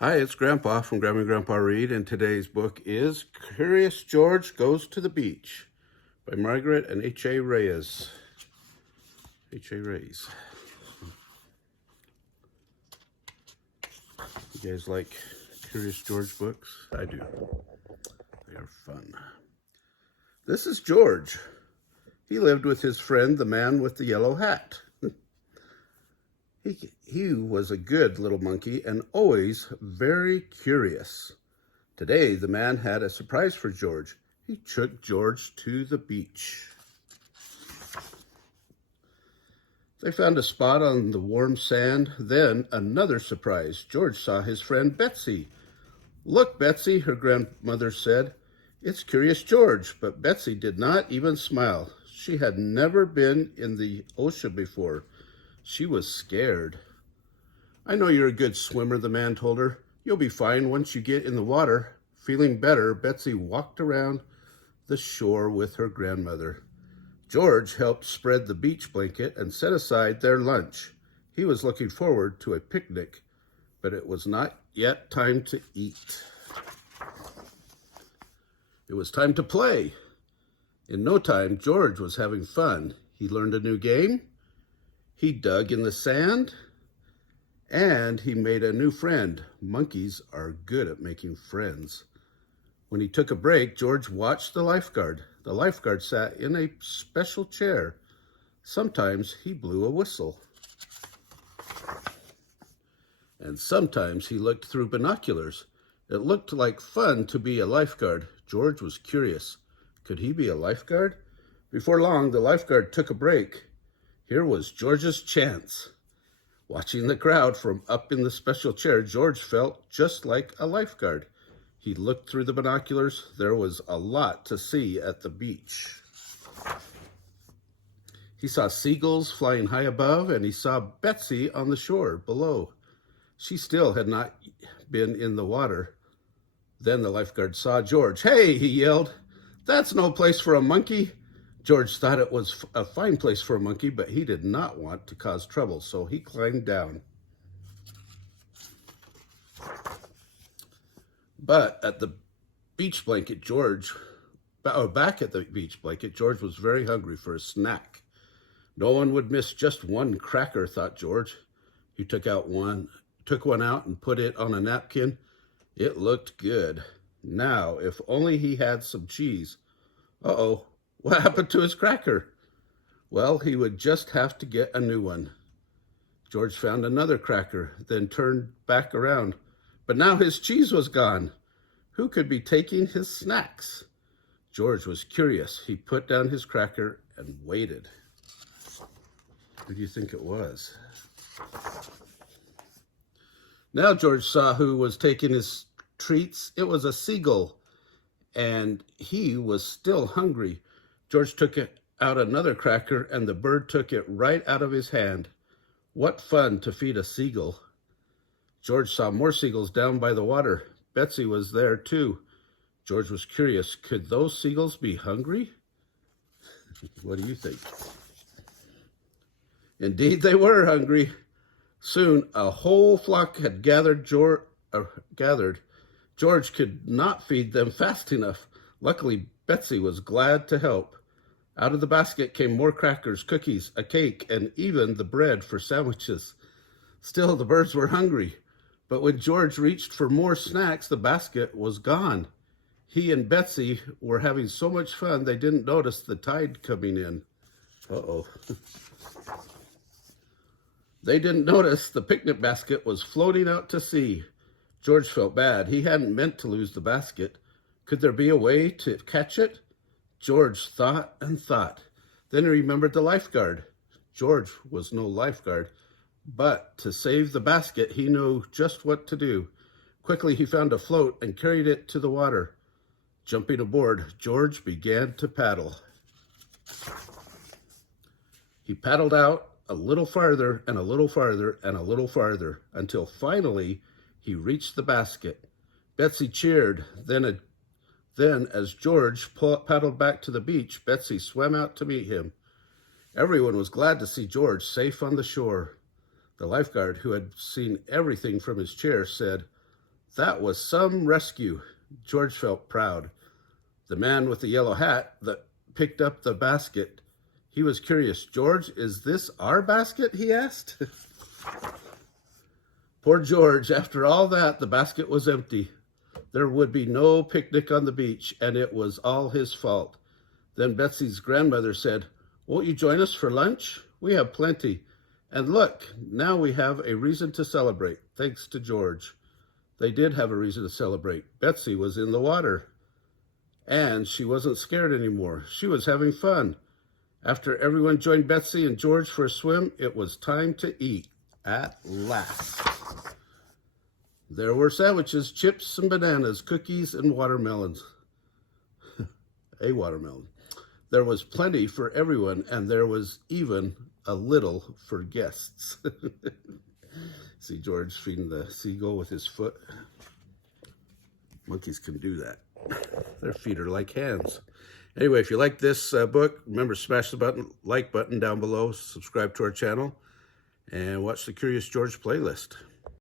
Hi, it's Grandpa from Grammy and Grandpa Read, and today's book is Curious George Goes to the Beach by Margret and H.A. Reyes. H.A. Reyes. You guys like Curious George books? I do. They are fun. This is George. He lived with his friend, the man with the yellow hat. He was a good little monkey and always very curious. Today, the man had a surprise for George. He took George to the beach. They found a spot on the warm sand. Then another surprise. George saw his friend Betsy. "Look, Betsy," her grandmother said. "It's Curious George." But Betsy did not even smile. She had never been in the ocean before. She was scared. "I know you're a good swimmer," the man told her. "You'll be fine once you get in the water." Feeling better, Betsy walked around the shore with her grandmother. George helped spread the beach blanket and set aside their lunch. He was looking forward to a picnic, but it was not yet time to eat. It was time to play. In no time, George was having fun. He learned a new game. He dug in the sand, and he made a new friend. Monkeys are good at making friends. When he took a break, George watched the lifeguard. The lifeguard sat in a special chair. Sometimes he blew a whistle. And sometimes he looked through binoculars. It looked like fun to be a lifeguard. George was curious. Could he be a lifeguard? Before long, the lifeguard took a break. Here was George's chance. Watching the crowd from up in the special chair, George felt just like a lifeguard. He looked through the binoculars. There was a lot to see at the beach. He saw seagulls flying high above, and he saw Betsy on the shore below. She still had not been in the water. Then the lifeguard saw George. "Hey," he yelled, "that's no place for a monkey." George thought it was a fine place for a monkey, but he did not want to cause trouble, so he climbed down. But at the beach blanket, back at the beach blanket, George was very hungry for a snack. No one would miss just one cracker, thought George. He took one out and put it on a napkin. It looked good. Now, if only he had some cheese. Uh-oh. What happened to his cracker? Well, he would just have to get a new one. George found another cracker, then turned back around. But now his cheese was gone. Who could be taking his snacks? George was curious. He put down his cracker and waited. Who do you think it was? Now George saw who was taking his treats. It was a seagull, and he was still hungry. George took out another cracker, and the bird took it right out of his hand. What fun to feed a seagull. George saw more seagulls down by the water. Betsy was there too. George was curious. Could those seagulls be hungry? What do you think? Indeed, they were hungry. Soon, a whole flock had gathered. George could not feed them fast enough. Luckily, Betsy was glad to help. Out of the basket came more crackers, cookies, a cake, and even the bread for sandwiches. Still, the birds were hungry. But when George reached for more snacks, the basket was gone. He and Betsy were having so much fun, they didn't notice the tide coming in. Uh-oh. They didn't notice the picnic basket was floating out to sea. George felt bad. He hadn't meant to lose the basket. Could there be a way to catch it? George thought and thought. Then he remembered the lifeguard. George was no lifeguard, but to save the basket, he knew just what to do. Quickly, he found a float and carried it to the water. Jumping aboard, George began to paddle. He paddled out a little farther and a little farther and a little farther until finally he reached the basket. Betsy cheered. Then as George paddled back to the beach, Betsy swam out to meet him. Everyone was glad to see George safe on the shore. The lifeguard, who had seen everything from his chair, said, That was some rescue. George felt proud. The man with the yellow hat that picked up the basket, he was curious. George, is this our basket? He asked. Poor George, after all that, the basket was empty. There would be no picnic on the beach, and it was all his fault. Then Betsy's grandmother said, "Won't you join us for lunch? We have plenty. And look, now we have a reason to celebrate, thanks to George." They did have a reason to celebrate. Betsy was in the water, and she wasn't scared anymore. She was having fun. After everyone joined Betsy and George for a swim, it was time to eat at last. There were sandwiches, chips and bananas, cookies and watermelons. A watermelon. There was plenty for everyone, and there was even a little for guests. See George feeding the seagull with his foot. Monkeys can do that. Their feet are like hands. Anyway, if you like this book, remember smash the like button down below, subscribe to our channel, and watch the Curious George playlist.